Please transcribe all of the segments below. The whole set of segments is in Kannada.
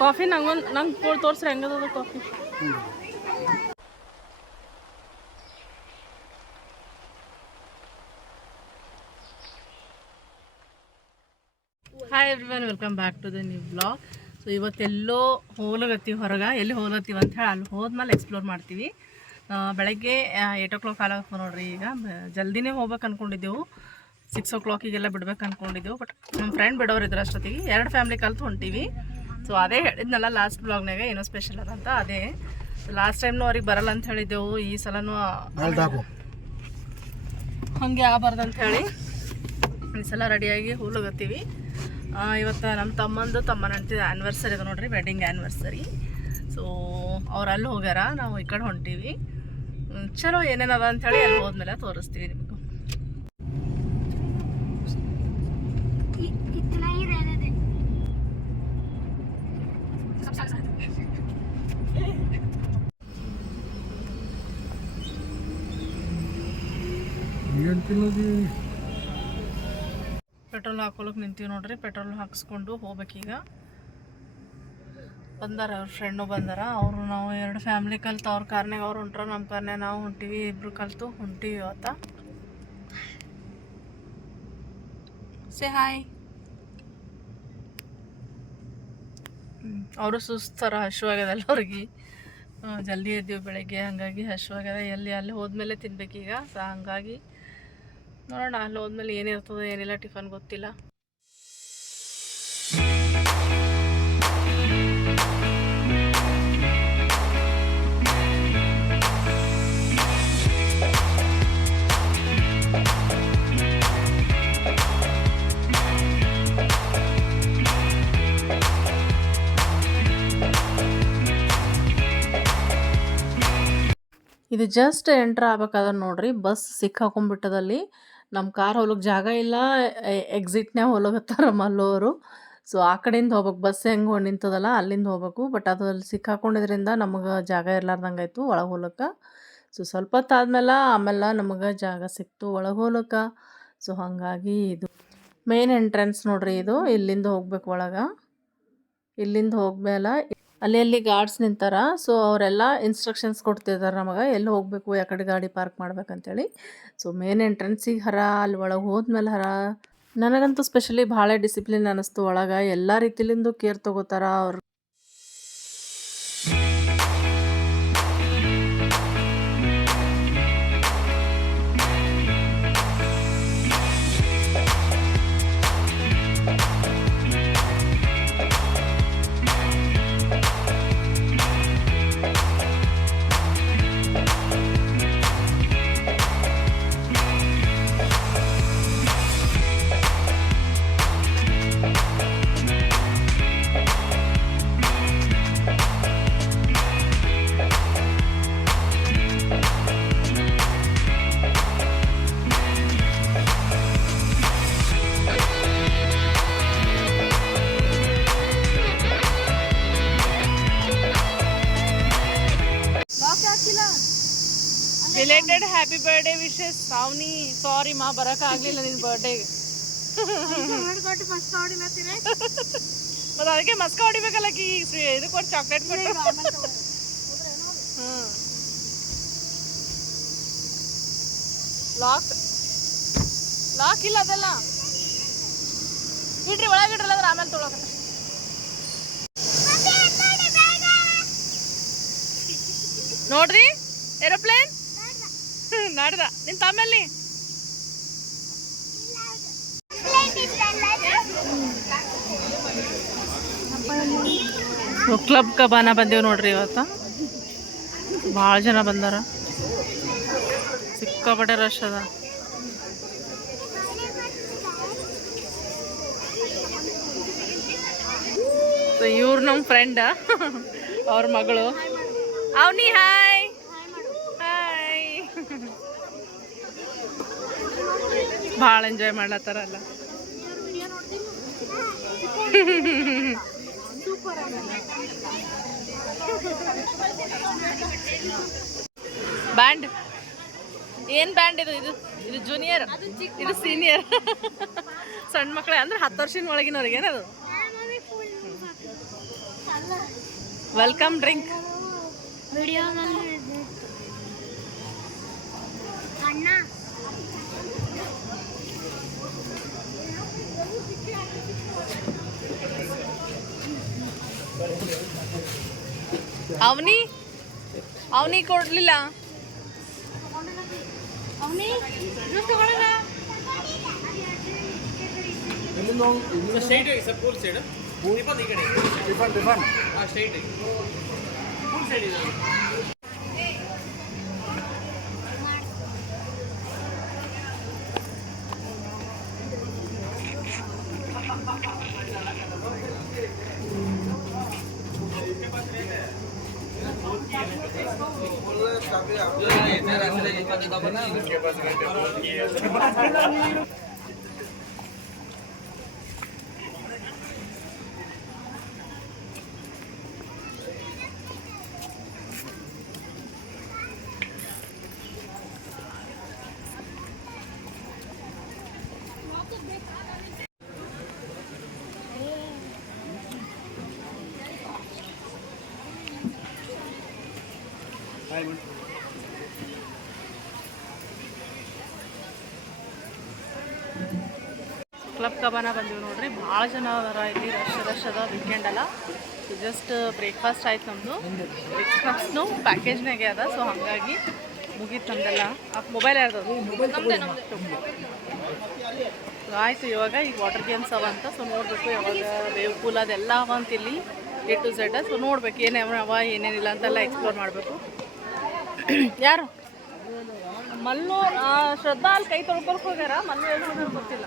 ಕಾಫಿ ನಂಗೊಂದು ನಂಗೆ ತೋರಿಸ್ರಿ ಹೆಂಗದ coffee? Hi everyone welcome back to the new blog so ಇವತ್ತೆಲ್ಲೋ ಹೋಲಗತ್ತೀವಿ ಹೊರಗೆ. ಎಲ್ಲಿ ಹೋಲತ್ತೀವಿ ಅಂತ ಹೇಳಿ ಅಲ್ಲಿ ಹೋದ್ಮೇಲೆ ಎಕ್ಸ್ಪ್ಲೋರ್ ಮಾಡ್ತೀವಿ. ಬೆಳಗ್ಗೆ ಏಟ್ ಓ ಕ್ಲಾಕ್ ಆಗಕ್ಕೆ ನೋಡ್ರಿ ಈಗ. ಜಲ್ದಿನೇ ಹೋಗ್ಬೇಕು ಅಂದ್ಕೊಂಡಿದ್ದೆವು ಸಿಕ್ಸ್ ಓ ಕ್ಲಾಕಿಗೆಲ್ಲ ಬಿಡ್ಬೇಕು ಅಂದ್ಕೊಂಡಿದ್ದೆವು ಬಟ್ ನಮ್ಮ ಫ್ರೆಂಡ್ ಬಿಡೋರು ಇದ್ರ ಅಷ್ಟೊತ್ತಿಗೆ. ಎರಡು ಫ್ಯಾಮ್ಲಿ ಕಲ್ತು ಹೊಂಟೀವಿ. ಸೊ ಅದೇ ಹೇಳಿದ್ನಲ್ಲ ಲಾಸ್ಟ್ ಬ್ಲಾಗ್ನಾಗ ಏನೋ ಸ್ಪೆಷಲ್ ಅದ ಅಂತ ಅದೇ. ಲಾಸ್ಟ್ ಟೈಮ್ನು ಅವ್ರಿಗೆ ಬರಲ್ಲ ಅಂತ ಹೇಳಿದ್ದೆವು ಈ ಸಲನೂ ಹಾಗೆ ಆಗಬಾರ್ದು ಅಂತ ಹೇಳಿ ಈ ಸಲ ರೆಡಿಯಾಗಿ ಹೋಗ್ಲಗತ್ತೀವಿ ಇವತ್ತು ನಮ್ಮ ತಮ್ಮಂದು ತಮ್ಮನ ಹೆಂಡ್ತಿ ಆ್ಯನಿವರ್ಸರಿ ಇದೆ ನೋಡ್ರಿ ವೆಡ್ಡಿಂಗ್ ಆ್ಯನಿವರ್ಸರಿ ಸೊ ಅವ್ರು ಅಲ್ಲಿ ಹೋಗ್ಯಾರ ನಾವು ಈ ಕಡೆ ಹೊಂಟೀವಿ. ಚಲೋ ಏನೇನದ ಅಂಥೇಳಿ ಅಲ್ಲಿ ಹೋದ್ಮೇಲೆ ತೋರಿಸ್ತೀವಿ ಪೆಟ್ರೋಲ್ ಹಾಕೊಳಕ್ಕೆ ನಿಂತೀವಿ ನೋಡ್ರಿ, ಪೆಟ್ರೋಲ್ ಹಾಕಿಸ್ಕೊಂಡು ಹೋಗ್ಬೇಕೀಗ. ಬಂದಾರ ಅವ್ರ ಫ್ರೆಂಡು ಬಂದಾರ. ಅವರು ನಾವು ಎರಡು ಫ್ಯಾಮ್ಲಿ ಕಲ್ತು ಅವ್ರ ಕಾರ್ನಾಗ ಅವ್ರು ಹೊಂಟ್ರ ನಮ್ಮ ಕಾರ್ನಾಗ ನಾವು ಹೊಂಟೀವಿ, ಇಬ್ರು ಕಲ್ತು ಹೊಂಟೀವಿ ಇವತ್ತ ಸೇ ಹಾಯ್ ಅವರು ಸುಸ್ತಾರ, ಹಶುವಾಗ್ಯದಲ್ಲ ಅವ್ರಿಗೆ. ಜಲ್ದಿ ಇದ್ದೀವಿ ಬೆಳಗ್ಗೆ, ಹಾಗಾಗಿ ಹಶುವಾಗ್ಯದ. ಎಲ್ಲಿ, ಅಲ್ಲಿ ಹೋದ್ಮೇಲೆ ತಿನ್ಬೇಕೀಗ. ಸೊ, ಹಂಗಾಗಿ ನೋಡೋಣ ಅಲ್ಲಿ ಹೋದ್ಮೇಲೆ ಏನಿರ್ತದೆ ಏನಿಲ್ಲ ಟಿಫನ್ ಗೊತ್ತಿಲ್ಲ. ಇದು ಜಸ್ಟ್ ಎಂಟ್ರ್ ಆಗ್ಬೇಕಾದ್ರೆ ನೋಡ್ರಿ ಬಸ್ ಸಿಕ್ಕಾಕೊಂಡ್ಬಿಟ್ಟದಲ್ಲಿ ನಮ್ಮ ಕಾರ್ ಹೋಗ್ಲಿಕ್ಕೆ ಜಾಗ ಇಲ್ಲ ಎಕ್ಸಿಟ್ನೇ ಹೋಗ್ಲಕತ್ತಾರ ಮಲ್ಲೋರು. ಸೊ ಆ ಕಡೆಯಿಂದ ಹೋಗ್ಬೇಕು. ಬಸ್ ಹೆಂಗೆ ನಿಂತದಲ್ಲ, ಅಲ್ಲಿಂದ ಹೋಗ್ಬೇಕು. ಬಟ್ ಅದು ಅಲ್ಲಿ ಸಿಕ್ಕಾಕೊಂಡಿದ್ರಿಂದ ನಮಗೆ ಜಾಗ ಇರ್ಲಾರ್ದಂಗೆ ಆಯಿತು ಒಳಗೆ ಹೋಗ್ಲಿಕ್ಕೆ ಸೊ ಸ್ವಲ್ಪ ಹೊತ್ತಾದ್ಮೇಲೆ ಆಮೇಲೆ ನಮಗೆ ಜಾಗ ಸಿಕ್ತು ಒಳಗೆ ಹೋಗ್ಲಿಕ್ಕೆ ಸೊ ಹಾಗಾಗಿ ಇದು ಮೇನ್ ಎಂಟ್ರೆನ್ಸ್ ನೋಡ್ರಿ ಇದು. ಇಲ್ಲಿಂದ ಹೋಗ್ಬೇಕು ಒಳಗೆ. ಇಲ್ಲಿಂದ ಹೋಗ್ಮೇಲೆ ಅಲ್ಲಿ ಅಲ್ಲಿ ಗಾರ್ಡ್ಸ್ ನಿಂತಾರ. ಸೊ ಅವರೆಲ್ಲ ಇನ್ಸ್ಟ್ರಕ್ಷನ್ಸ್ ಕೊಡ್ತಿದ್ದಾರೆ ನಮಗೆ. ಎಲ್ಲಿ ಹೋಗಬೇಕು, ಯಾಕಡೆ ಗಾಡಿ ಪಾರ್ಕ್ ಮಾಡ್ಬೇಕಂತೇಳಿ. ಸೊ ಮೇನ್ ಎಂಟ್ರೆನ್ಸಿಗೆ ಹರ, ಅಲ್ಲಿ ಒಳಗೆ ಹೋದ್ಮೇಲೆ ಹರ. ನನಗಂತೂ ಸ್ಪೆಷಲಿ ಭಾಳ ಡಿಸಿಪ್ಲಿನ್ ಅನ್ನಿಸ್ತು ಒಳಗೆ. ಎಲ್ಲ ರೀತಿಲಿಂದು ಕೇರ್ ತೊಗೋತಾರ ಅವ್ರು happy birthday wishes Saavni sorry ಮಾ ಬರೋಕ್ಕಾಗಲಿಲ್ಲ ನಿನ್ನ ಬರ್ಡೇಗೆ ಮತ್ತೆ ಅದಕ್ಕೆ ಮಸ್ಕ ಹೊಡಿಬೇಕಲ್ಲ ಕಿ ಇದು ಕೊಟ್ಟು ಚಾಕ್ಲೇಟ್ ಕೊಟ್ಟು ಹ್ಮ್. ಲಾಕ್ ಲಾಕ್ ಇಲ್ಲ ಅದೆಲ್ಲ. ಇಡ್ರಿ ಒಳಗಿಡ್ರಲ್ಲ ಅದ್ರ ಅಂದ್ರೆ ಆಮೇಲೆ ತೊಳಕ ನೋಡ್ರಿ ಏರೋಪ್ಲೇನ್ ನಾಡ್ದ? ನಿನ್ ತಮ್ಮಲ್ಲಿ? ಕ್ಲಬ್ ಕಬಾನ ಬಂದೇವು ನೋಡ್ರಿ ಇವತ್ತು. ಭಾಳ ಜನ ಬಂದಾರ. ಸಿಕ್ಕಾಪಟ್ಟೆ ರಶ್ ಅದ. ಇವ್ರು ನಮ್ಮ ಫ್ರೆಂಡ್ ಅವ್ರ ಮಗಳು. ಅವನಿ ಹಾಯ್ ಭಾಳ ಎಂಜಾಯ್ ಮಾಡ್ಲತ್ತಾರಲ್ಲ ಬ್ಯಾಂಡ್? ಏನ್ ಬ್ಯಾಂಡ್ ಇದು? ಇದು ಇದು ಜೂನಿಯರ್ ಇದು ಸೀನಿಯರ್ ಸಣ್ಣ ಮಕ್ಕಳೇ ಅಂದ್ರೆ ಹತ್ತು ವರ್ಷದ ಒಳಗಿನವ್ರಿಗೆ ಏನದು? ವೆಲ್ಕಮ್ ಡ್ರಿಂಕ್ ವಿಡಿಯೋನಲ್ಲಿ ಅವನಿ ಅವನಿ ಕೊಡ್ಲಿಲ್ಲ ಅವನಿ ಜ್ಯೂಸ್ ತಗೊಳ್ಳಲ್ಲ straight sir full side tiffin ಈ ಕಡೆ ಟಿಫನ್ ಟಿಫನ್ ಹಾಂ ಸ್ಟ್ರೈಟ್ ಫುಲ್ ಸೈಡ್ ಇದೆ ಕ್ಲಬ್ ಕಬಾನ ಬಂದಿವಿ ನೋಡ್ರಿ. ಭಾಳ ಜನ ಅದರ ಇಲ್ಲಿ ರಶ್ ರಶ್ ಅದ ವೀಕೆಂಡ್ ಅಲ್ಲ. ಜಸ್ಟ್ ಬ್ರೇಕ್ಫಾಸ್ಟ್ ಆಯ್ತು ನಮ್ಮದು ಬ್ರೇಕ್ಫಾಸ್ಟ್ನು ಪ್ಯಾಕೇಜ್ನಾಗೆ ಅದ. ಸೊ ಹಾಗಾಗಿ ಮುಗೀತು ನಮ್ದೆಲ್ಲ. ಮೊಬೈಲ್ ಯಾರ್ದು ಆಯ್ತು ಇವಾಗ ಈಗ ವಾಟರ್ ಗೇಮ್ಸ್ ಅವ ಅಂತ. ಸೊ ನೋಡ್ಬೇಕು ಯಾವಾಗ ವೇವ್ ಪೂಲ್ ಅದೆಲ್ಲ ಅವ ಅಂತ ಇಲ್ಲಿ ಎ ಟು ಝೆಡ್ ಸೊ ನೋಡ್ಬೇಕು ಏನೇನು ಅವ ಏನೇನಿಲ್ಲ ಅಂತೆಲ್ಲ ಎಕ್ಸ್ಪ್ಲೋರ್ ಮಾಡಬೇಕು. ಯಾರು? ಮಲ್ಲು ಶ್ರದ್ಧಾ ಅಲ್ಲಿ ಕೈ ತೊಳ್ಕೊಳ್ಕೋಗ್ಯಾರ ಮಲ್ಲು ಏನು ಗೊತ್ತಿಲ್ಲ.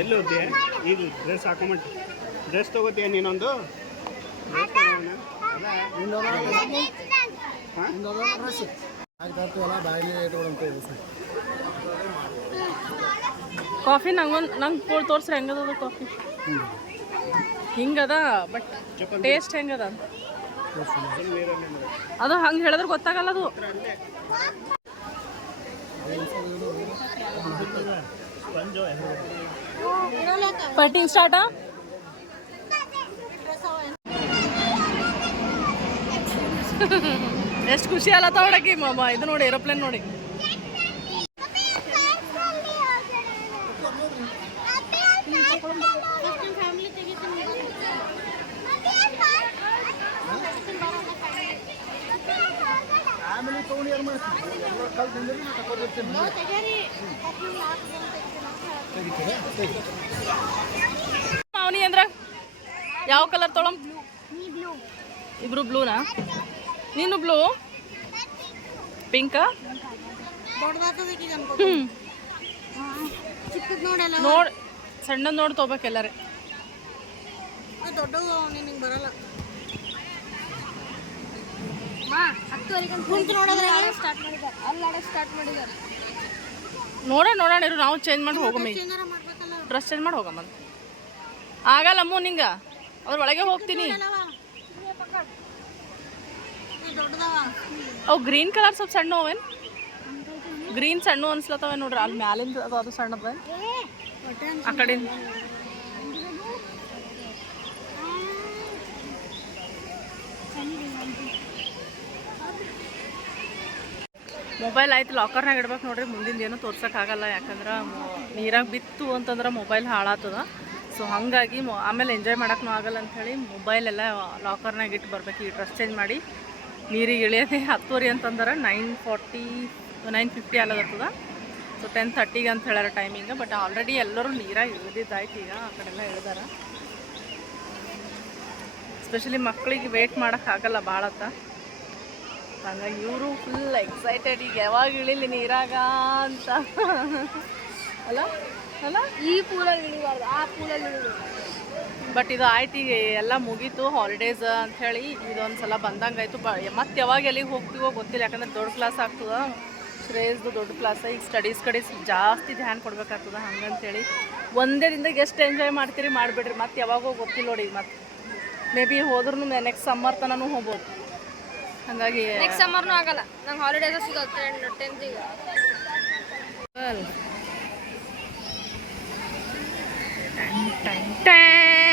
ಎಲ್ಲಿ ಹೋಗ್ತೀಯ ಇದು ಡ್ರೆಸ್ ಹಾಕೊಂಬಿಟ್ಟು ಡ್ರೆಸ್ ತಗೋತೀಯ ನೀನೊಂದು? ಕಾಫಿ ನಂಗೊಂದು ನಂಗೆ ಕೊಡ್ ತೋರಿಸ್ರೆ ಹೆಂಗದ ಕಾಫಿ? ಹಿಂಗದ ಬಟ್ ಟೇಸ್ಟ್ ಹೆಂಗದ? ಅದು ಹಂಗೆ ಹೇಳಿದ್ರೆ ಗೊತ್ತಾಗಲ್ಲ ಅದು. ಫೈಟಿಂಗ್ ಸ್ಟಾರ್ಟಾ ಎಷ್ಟು ಖುಷಿ ಅಲ್ಲ ಹೊಡಕಿ ಮಾಮ. ಇದು ನೋಡಿ ಏರೋಪ್ಲೇನ್ ನೋಡಿ. ತೆಗೀರಿ ಅವನಿ ಅಂದ್ರ? ಯಾವ ಕಲರ್ ತೊಳಂ? ನೀ ಬ್ಲೂ ಇಬ್ರು ಬ್ಲೂನಾ ನೀನು ಬ್ಲೂ ಪಿಂಕ್? ದೊಡ್ಡದಾಗ್ತದಕ್ಕೆ ಸಣ್ಣ ಹ್ಞೂ ಚಿಕ್ಕದ್ ನೋಡಲ್ಲ ನೋಡ್ ತಗೋಬೇಕು ನೋಡಿ ತೊಗೋಬೇಕು ಎಲ್ಲಾರೆ. ದೊಡ್ಡವು ನಿನಗೆ ಬರಲ್ಲ ಕುಂತು ನೋಡಿದ್ರೆ ಸ್ಟಾರ್ಟ್ ಮಾಡಿದ್ದಾರೆ ಅಲ್ಲಿ ಆಡೋಕೆ ಸ್ಟಾರ್ಟ್ ಮಾಡಿದ್ದಾರೆ. ನೋಡ ನೋಡೋಣ ಇರು ನಾವು ಚೇಂಜ್ ಮಾಡಿ ಹೋಗಮ್ಮ ಈಗ. ಡ್ರೆಸ್ ಚೇಂಜ್ ಮಾಡಿ ಹೋಗಮ್ಮ ಆಗಲ್ಲ ನಿಂಗೆ ನಿಂಗ. ಅವ್ರ ಒಳಗೆ ಹೋಗ್ತೀನಿ. ಅವು ಗ್ರೀನ್ ಕಲರ್ ಸ್ವಲ್ಪ ಸಣ್ಣ ಅವೇನ್ ಗ್ರೀನ್ ಸಣ್ಣ ಅನ್ಸ್ಲತ್ತವೆ ನೋಡ್ರಿ? ಅಲ್ಲಿ ಮ್ಯಾಲಿಂದ ಅದು ಅದು ಸಣ್ಣದ ಆ ಕಡೆಯಿಂದ. ಮೊಬೈಲ್ ಆಯ್ತು ಲಾಕರ್ನಾಗ ಇಡ್ಬೇಕು ನೋಡ್ರಿ, ಮುಂದಿಂದ ಏನೂ ತೋರ್ಸೋಕ್ಕಾಗಲ್ಲ ಯಾಕಂದ್ರೆ ನೀರಾಗ ಬಿತ್ತು ಅಂತಂದ್ರೆ ಮೊಬೈಲ್ ಹಾಳಾತದ. ಸೊ ಹಾಗಾಗಿ ಆಮೇಲೆ ಎಂಜಾಯ್ ಮಾಡೋಕ್ಕೂ ಆಗಲ್ಲ ಅಂಥೇಳಿ ಮೊಬೈಲ್ ಎಲ್ಲ ಲಾಕರ್ನಾಗ ಇಟ್ಟು ಬರ್ಬೇಕು. ಈ ಡ್ರೆಸ್ ಚೇಂಜ್ ಮಾಡಿ ನೀರಿಗೆ ಇಳಿಯೋದೆ ಹತ್ತುವರಿ ಅಂತಂದ್ರೆ ನೈನ್ ಫಾರ್ಟಿ ನೈನ್ ಫಿಫ್ಟಿ ಆಗತ್ತದ ಸೊ ಟೆನ್ ತರ್ಟಿಗೆ ಅಂತ ಹೇಳ್ಯಾರ ಟೈಮಿಂಗ್ ಬಟ್ ಆಲ್ರೆಡಿ ಎಲ್ಲರೂ ನೀರಾಗ ಇಳಿದಿದ್ದಾಯ್ತು ಈಗ ಆ ಕಡೆ ಎಲ್ಲ ಇಳಿದಾರ ಸ್ಪೆಷಲಿ ಮಕ್ಕಳಿಗೆ ವೇಟ್ ಮಾಡೋಕ್ಕಾಗಲ್ಲ ಭಾಳತ್ತ ಹಂಗಾಗಿ ಇವರು ಫುಲ್ ಎಕ್ಸೈಟೆಡ್ ಈಗ ಯಾವಾಗ ಇಳಿಲಿ ನೀರಾಗ ಅಂತ. ಅಲ್ಲ ಅಲ್ಲ? ಈ ಪೂಲಲ್ಲಿ ಇಳಿಬಾರ್ದು ಆ ಪೂಲಲ್ಲಿ ಇಳಿಬಾರ್ದು ಬಟ್ ಇದು ಆಯ್ತು ಈಗ ಎಲ್ಲ ಮುಗೀತು ಹಾಲಿಡೇಸ್ ಅಂಥೇಳಿ ಇದೊಂದು ಸಲ ಬಂದಂಗಾಯ್ತು. ಬ ಮತ್ತೆ ಯಾವಾಗ ಎಲ್ಲಿಗೆ ಹೋಗ್ತೀವೋ ಗೊತ್ತಿಲ್ಲ ಯಾಕಂದ್ರೆ ದೊಡ್ಡ ಕ್ಲಾಸ್ ಆಗ್ತದೆ. ಶ್ರೇಯಸ್ದು ದೊಡ್ಡ ಕ್ಲಾಸ್ ಈಗ ಸ್ಟಡೀಸ್ ಕಡೆ ಜಾಸ್ತಿ ಧ್ಯಾನ ಕೊಡ್ಬೇಕಾಗ್ತದ ಹಂಗಂತೇಳಿ. ಒಂದೇ ದಿನದಾಗ ಎಷ್ಟು ಎಂಜಾಯ್ ಮಾಡ್ತೀರಿ ಮಾಡಿಬಿಡ್ರಿ ಮತ್ತೆ ಯಾವಾಗೋ ಗೊತ್ತಿಲ್ಲ ನೋಡಿ ಮತ್ತೆ. ಮೇ ಬಿ ಹೋದ್ರೂ ನೆಕ್ಸ್ಟ್ ಸಮ್ಮರ್ ತನೂ ಹೋಗ್ಬೋದು. ಹಾಗಾಗಿ ನೆಕ್ಸ್ಟ್ ಸಮ್ಮರ್ನೂ ಆಗಲ್ಲ. ನಂಗೆ ಹಾಲಿಡೇಸ್ ಸಿಗುತ್ತೆ ಟೆಂತಿಗೆ ಟೈಮ್ ಟೈಮ್.